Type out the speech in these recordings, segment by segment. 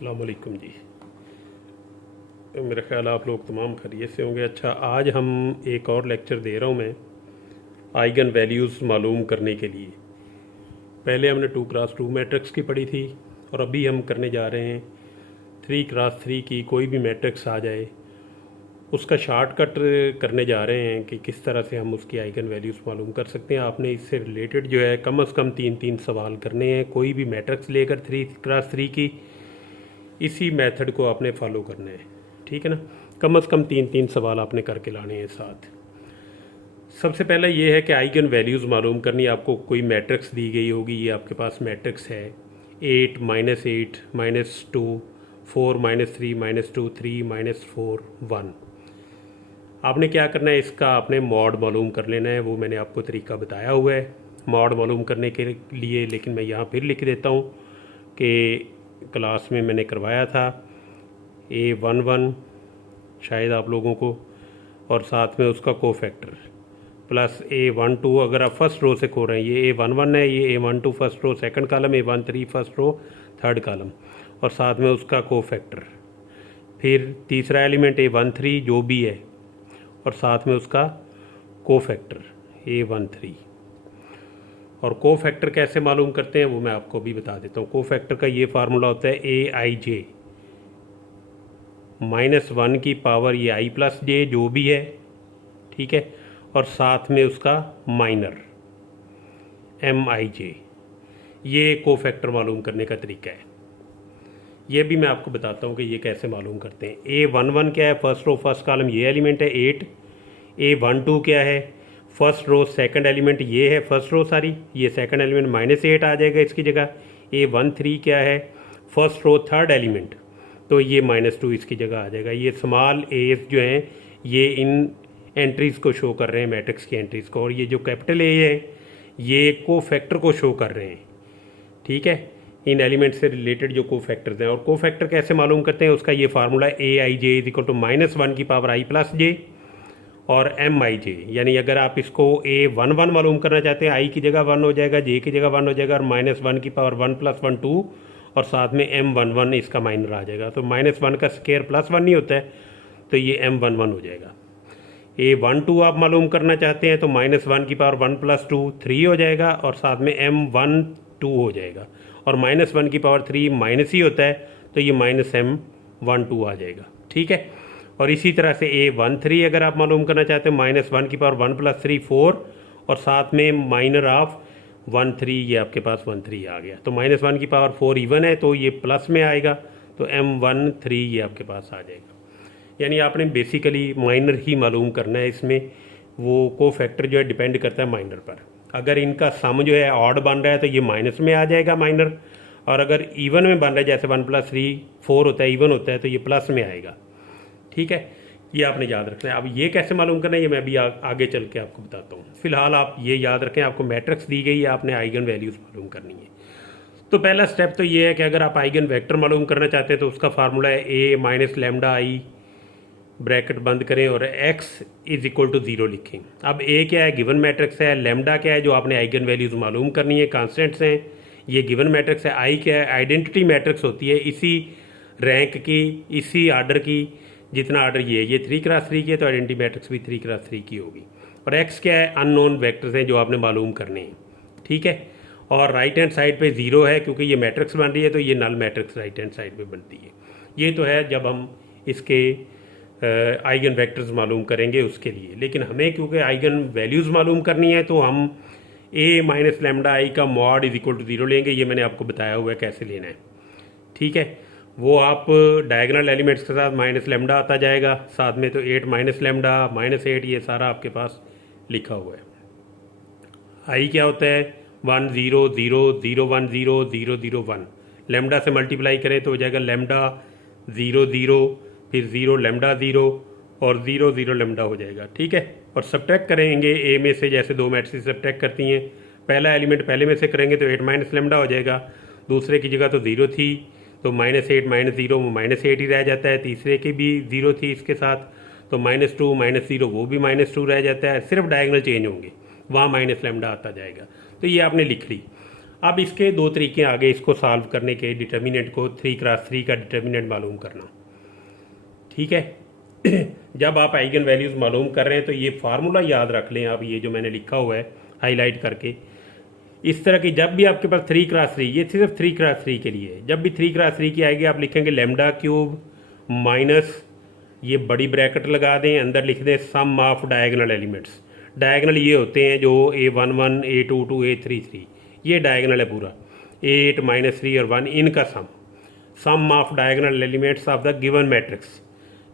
अस्सलाम वालेकुम जी। मेरा ख़्याल आप लोग तमाम खैरियत से होंगे। अच्छा, आज हम एक और लेक्चर दे रहा हूँ मैं आइगन वैल्यूज़ मालूम करने के लिए। पहले हमने 2x2 मैट्रिक्स की पढ़ी थी और अभी हम करने जा रहे हैं 3x3 की। कोई भी मैट्रिक्स आ जाए उसका शॉर्टकट करने जा रहे हैं कि किस तरह से हम उसकी आइगन वैल्यूज़ मालूम कर सकते हैं। आपने इससे रिलेटेड जो है कम से कम 3 सवाल करने हैं। कोई भी मैट्रिक्स लेकर 3x3 की इसी मेथड को आपने फॉलो करना है, ठीक है ना। कम से कम 3 सवाल आपने करके लाने हैं साथ। सबसे पहला ये है कि आइगन वैल्यूज़ मालूम करनी। आपको कोई मैट्रिक्स दी गई होगी, ये आपके पास मैट्रिक्स है 8 -8 -2 4 -3 -2 3 -4 1। आपने क्या करना है, इसका आपने मॉड मालूम कर लेना है। वो मैंने आपको तरीका बताया हुआ है मॉड मालूम करने के लिए, लेकिन मैं यहाँ फिर लिख देता हूँ कि क्लास में मैंने करवाया था A11 शायद आप लोगों को, और साथ में उसका कोफैक्टर प्लस A12। अगर आप फर्स्ट रो से खो रहे हैं, ये A11 है, ये A12 first row second column, A13 first row third column, और साथ में उसका कोफैक्टर। फिर तीसरा एलिमेंट A13 जो भी है, और साथ में उसका कोफैक्टर A13। और कोफैक्टर कैसे मालूम करते हैं वो मैं आपको भी बता देता हूँ। कोफैक्टर का ये फार्मूला होता है AIJ -1 की पावर ये I + J जो भी है, ठीक है, और साथ में उसका माइनर MIJ। ये कोफैक्टर मालूम करने का तरीका है। ये भी मैं आपको बताता हूँ कि ये कैसे मालूम करते हैं। A11 क्या है, फर्स्ट रो फर्स्ट कॉलम ये एलिमेंट है 8। A12 क्या है, फर्स्ट रो सेकंड एलिमेंट ये है फर्स्ट रो सारी, ये सेकंड एलिमेंट -8 आ जाएगा इसकी जगह। A13 क्या है, फर्स्ट रो थर्ड एलिमेंट, तो ये -2 इसकी जगह आ जाएगा। ये स्मॉल एज जो हैं ये इन एंट्रीज़ को शो कर रहे हैं, मैट्रिक्स की एंट्रीज़ को, और ये जो कैपिटल ए है ये कोफैक्टर को शो कर रहे हैं, ठीक है, इन एलिमेंट से रिलेटेड जो कोफैक्टर्स हैं। और कोफैक्टर कैसे मालूम करते हैं, उसका ये फार्मूला AIJ = -1 की पावर I + J और MIJ। यानी अगर आप इसको A11 मालूम करना चाहते हैं, I की जगह 1 हो जाएगा, J की जगह 1 हो जाएगा, और -1 की पावर 1 + 1 2, और साथ में M11 इसका माइनर आ जाएगा। तो -1 का स्क्वायर +1 नहीं होता है, तो ये M11 हो जाएगा। A12 आप मालूम करना चाहते हैं तो -1 की पावर 1 + 2 3 हो जाएगा, और साथ में M12 हो जाएगा, और -1 की पावर 3 माइनस ही होता है, तो ये -M12 आ जाएगा, ठीक है। और इसी तरह से A13 अगर आप मालूम करना चाहते हैं, -1 की पावर 1 + 3 4, और साथ में माइनर ऑफ 13, ये आपके पास 13 आ गया। तो -1 की पावर 4 इवन है, तो ये प्लस में आएगा, तो M13 ये आपके पास आ जाएगा। यानी आपने बेसिकली माइनर ही मालूम करना है। इसमें वो कोफैक्टर जो है डिपेंड करता है माइनर पर। अगर इनका सम जो है ऑड बन रहा है तो ये माइनस में आ जाएगा माइनर, और अगर इवन में बन रहा है जैसे 1 + 3 4 होता है, इवन होता है, तो ये प्लस में आएगा, ठीक है। ये आपने याद रखना है। अब ये कैसे मालूम करना है ये मैं भी आगे चल के आपको बताता हूँ। फिलहाल आप ये याद रखें, आपको मैट्रिक्स दी गई है, आपने आइगन वैल्यूज़ मालूम करनी है। तो पहला स्टेप तो ये है कि अगर आप आइगन वेक्टर मालूम करना चाहते हैं तो उसका फार्मूला है A - λI, ब्रैकेट बंद करें, और x = 0 लिखें। अब A क्या है, गिवन मैट्रिक्स है। लैम्डा क्या है, जो आपने आइगन वैल्यूज़ मालूम करनी है, कांस्टेंट्स हैं, ये गिवन मैट्रिक्स है। I क्या है, आइडेंटिटी मैट्रिक्स होती है इसी रैंक की, इसी आर्डर की, जितना आर्डर ये 3x3 की है, तो आइडेंटिटी मैट्रिक्स भी 3x3 की होगी। और x क्या है, अननोन वेक्टर्स हैं जो आपने मालूम करने हैं, ठीक है। और राइट हैंड साइड पे 0 है, क्योंकि ये मैट्रिक्स बन रही है, तो ये null matrix right hand side पे बनती है। ये तो है जब हम इसके आइगन वेक्टर्स मालूम करेंगे उसके लिए। लेकिन हमें क्योंकि आइगन वैल्यूज़ मालूम करनी है, तो हम A - λI का मॉड = 0 लेंगे। ये मैंने आपको बताया हुआ है कैसे लेना है, ठीक है। वो आप डायगोनल एलिमेंट्स के साथ -λ आता जाएगा साथ में, तो 8 - λ -8 ये सारा आपके पास लिखा हुआ है। I क्या होता है, 1 0 0 0 1 0 0 0 1। लैम्डा से मल्टीप्लाई करें तो हो जाएगा लैम्डा 0 0 फिर 0 लैम्डा 0 और 0 0 लैम्डा हो जाएगा, ठीक है। और सब्ट्रैक्ट करेंगे A में से, जैसे दो मैट्रिक्स सब्ट्रैक्ट करती हैं, पहला एलिमेंट पहले में से करेंगे तो 8 - λ हो जाएगा। दूसरे की जगह तो 0 थी, तो -8 - 0 -8 ही रह जाता है। तीसरे की भी 0 थी इसके साथ, तो -2 -0 वो भी -2 रह जाता है। सिर्फ डायगोनल चेंज होंगे, वहाँ -λ आता जाएगा। तो ये आपने लिख ली। अब इसके दो तरीके आगे इसको सॉल्व करने के, डिटर्मिनेंट को 3x3 का डिटर्मिनेंट मालूम करना। ठीक है जब आप आइगन वैल्यूज़ मालूम कर रहे हैं तो ये फार्मूला याद रख लें आप, ये जो मैंने लिखा हुआ है हाईलाइट करके, इस तरह की जब भी आपके पास 3x3, ये सिर्फ 3x3 के लिए है, जब भी 3x3 की आएगी आप लिखेंगे लैम्डा क्यूब माइनस, ये बड़ी ब्रैकेट लगा दें, अंदर लिख दें सम ऑफ डायगनल एलिमेंट्स। डायगनल ये होते हैं जो A11 A22 A33, ये डायगनल है पूरा, 8 -3 और 1 इनका sum of diagonal elements of the given matrix.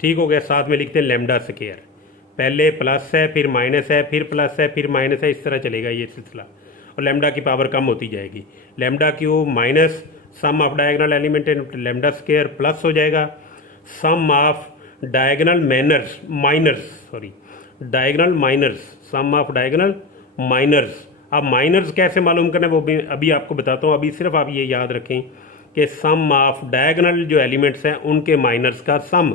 ठीक हो गया। साथ में लिखते हैं लैम्डा स्क्वायर, पहले प्लस है फिर माइनस है फिर प्लस है फिर माइनस है, इस तरह चलेगा ये सिलसिला, और लैम्डा की पावर कम होती जाएगी। Lambda cube minus sum of diagonal element lambda square plus हो जाएगा sum of diagonal diagonal minors, sum of diagonal minors. अब माइनर्स कैसे मालूम करना है वो भी अभी आपको बताता हूँ। अभी सिर्फ आप ये याद रखें कि सम ऑफ डायगनल जो एलिमेंट्स हैं उनके माइनर्स का सम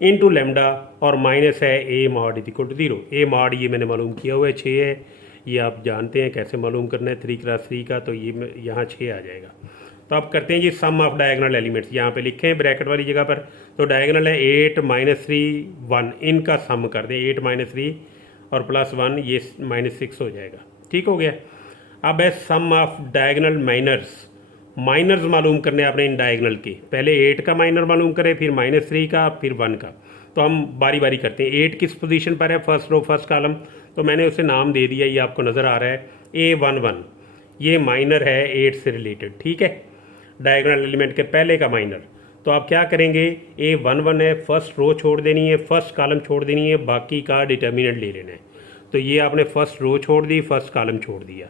इनटू लैम्डा, और माइनस है A mod is equal to 0। A mod ये मैंने मालूम किया हुआ है 6 है, ये आप जानते हैं कैसे मालूम करना है 3x3 का, तो ये यहाँ 6 आ जाएगा। तो आप करते हैं जी सम ऑफ डायगनल एलिमेंट्स, यहाँ पे लिखे हैं ब्रैकेट वाली जगह पर, तो डायगनल है 8 -3 1, इनका सम कर दें 8 -3 और प्लस 1, ये -6 हो जाएगा। ठीक हो गया। अब है सम ऑफ डायगनल माइनर्स मालूम करने आपने इन डायगनल के, पहले 8 का माइनर मालूम करें फिर -3 का फिर 1 का। तो हम बारी बारी करते हैं। 8 किस पोजीशन पर है, फर्स्ट रो फर्स्ट कॉलम, तो मैंने उसे नाम दे दिया, ये आपको नज़र आ रहा है A11, ये माइनर है 8 से रिलेटेड। ठीक है, डायगोनल एलिमेंट के पहले का माइनर। तो आप क्या करेंगे, A11 है, फर्स्ट रो छोड़ देनी है, फर्स्ट कॉलम छोड़ देनी है, बाकी का डिटर्मिनेंट ले लेना है। तो ये आपने फर्स्ट रो छोड़ दी, फर्स्ट कॉलम छोड़ दिया,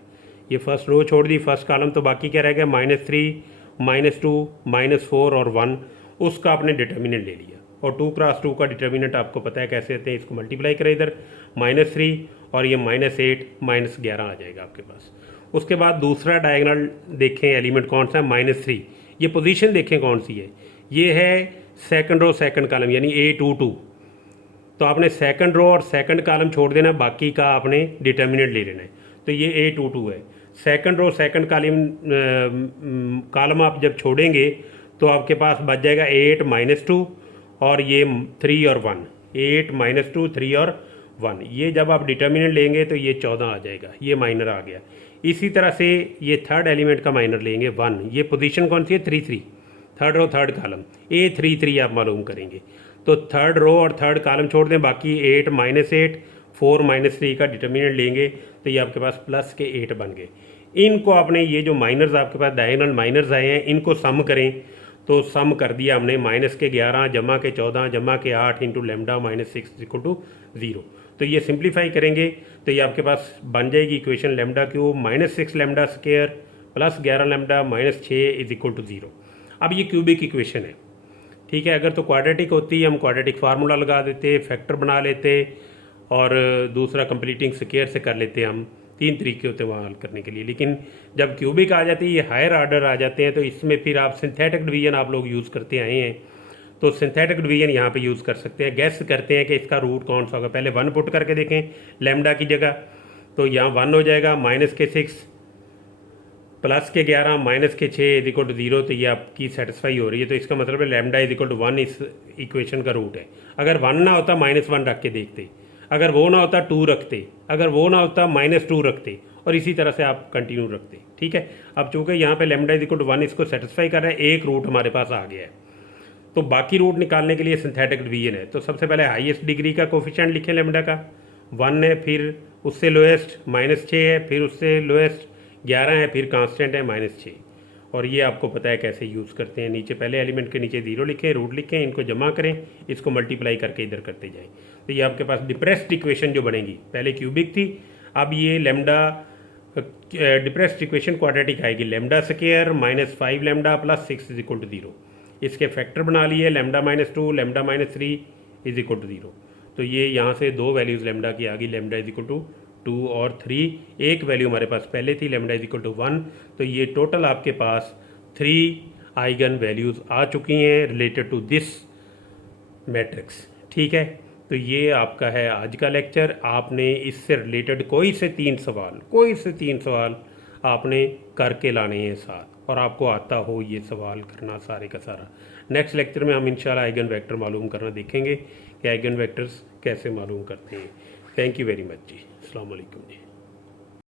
ये फर्स्ट रो छोड़ दी फर्स्ट कॉलम, तो बाकी क्या रह गया -3 -2 -4 और 1, उसका आपने डिटर्मिनेंट ले लिया। और 2x2 का डिटर्मिनेंट आपको पता है कैसे होते हैं, इसको मल्टीप्लाई करें इधर -3 और ये -8 -11 आ जाएगा आपके पास। उसके बाद दूसरा डायगोनल देखें एलिमेंट कौन सा है, -3, ये पोजीशन देखें कौन सी है, ये है सेकंड रो सेकंड कॉलम यानी A22। तो आपने सेकंड रो और सेकंड कॉलम छोड़ देना, बाकी का आपने डिटर्मिनेंट ले लेना है। तो ये A22 है, सेकंड रो सेकंड कॉलम आप जब छोड़ेंगे तो आपके पास बच जाएगा 8 -2 और ये 3 और 1, 8 -2 3 और 1। ये जब आप डिटर्मिनेंट लेंगे तो ये 14 आ जाएगा, ये माइनर आ गया। इसी तरह से ये थर्ड एलिमेंट का माइनर लेंगे 1, ये पोजीशन कौन सी है 3 third row third column, A33 आप मालूम करेंगे। तो थर्ड रो और थर्ड कॉलम छोड़ दें, बाकी 8 -8 4 -3 का डिटर्मिनेंट लेंगे तो ये आपके पास प्लस के 8 बन गए। इनको आपने ये जो माइनर्स आपके पास डायगोनल माइनर्स आए हैं इनको सम करें, तो सम कर दिया हमने, -11 जमा के 14 जमा के 8 इंटू लैम्डा -6 इक्वल टू 0। तो ये सिंप्लीफाई करेंगे तो ये आपके पास बन जाएगी equation lambda cube -6 lambda square plus 11 lambda -6 is equal to 0। अब ये क्यूबिक इक्वेशन है, ठीक है। अगर तो क्वाड्रेटिक होती हम क्वाड्रेटिक फार्मूला लगा देते, फैक्टर बना लेते, और दूसरा कंप्लीटिंग स्क्वायर से कर लेते हम। 3 तरीके होते हैं वहाँ हल करने के लिए। लेकिन जब क्यूबिक आ जाती है, ये हायर आर्डर आ जाते हैं, तो इसमें फिर आप सिंथेटिक डिवीजन आप लोग यूज़ करते आए हैं, तो सिंथेटिक डिवीजन यहाँ पे यूज़ कर सकते हैं। गैस करते हैं कि इसका रूट कौन सा होगा, पहले 1 पुट करके देखें लैम्डा की जगह, तो यहाँ 1 हो जाएगा, -6 प्लस के 11 -6 इज इक्वल टू 0। तो ये आपकी सेटिस्फाई हो रही है, तो इसका मतलब है लैम्डा इज इक्वल टू 1 इस इक्वेशन का रूट है। अगर 1 ना होता -1 रख के देखते, अगर वो ना होता 2 रखते, अगर वो ना होता -2 रखते, और इसी तरह से आप कंटिन्यू रखते। ठीक है, अब चूँकि यहाँ पे लैम्डा इज इक्वल टू 1 इसको सेटिस्फाई कर रहा है, एक रूट हमारे पास आ गया है, तो बाकी रूट निकालने के लिए सिंथेटिक डिवीजन है। तो सबसे पहले हाईएस्ट डिग्री का कोफिशिएंट लिखें लैम्डा का 1 है, फिर उससे लोएस्ट -6 है, फिर उससे लोएस्ट 11 है, फिर कांस्टेंट है -6। और ये आपको पता है कैसे यूज़ करते हैं। नीचे पहले एलिमेंट के नीचे 0 लिखें, रूट लिखें, इनको जमा करें, इसको मल्टीप्लाई करके इधर करते जाएं, तो ये आपके पास डिप्रेस्ड इक्वेशन जो बनेगी, पहले क्यूबिक थी, अब ये लैम्डा डिप्रेस्ड इक्वेशन क्वाड्रेटिक आएगी, lambda square -5 lambda plus 6 is equal to 0। इसके फैक्टर बना लिए lambda -2 lambda -3 is equal to 0। तो ये यहाँ से 2 वैल्यूज़ लैम्डा की आ गई, लैम्डा इज इक्वल टू 2 और 3, एक वैल्यू हमारे पास पहले थी लैम्डा इज इक्वल टू 1। तो ये टोटल आपके पास 3 आइगन वैल्यूज़ आ चुकी हैं रिलेटेड टू दिस मैट्रिक्स। ठीक है, तो ये आपका है आज का लेक्चर। आपने इससे रिलेटेड कोई से तीन सवाल आपने करके लाने हैं साथ, और आपको आता हो ये सवाल करना सारे का सारा। नेक्स्ट लेक्चर में हम इंशाल्लाह आइगन वेक्टर मालूम करना देखेंगे कि आइगन वेक्टर्स कैसे मालूम करते हैं। थैंक यू वेरी मच जी। अस्सलाम वालेकुम जी।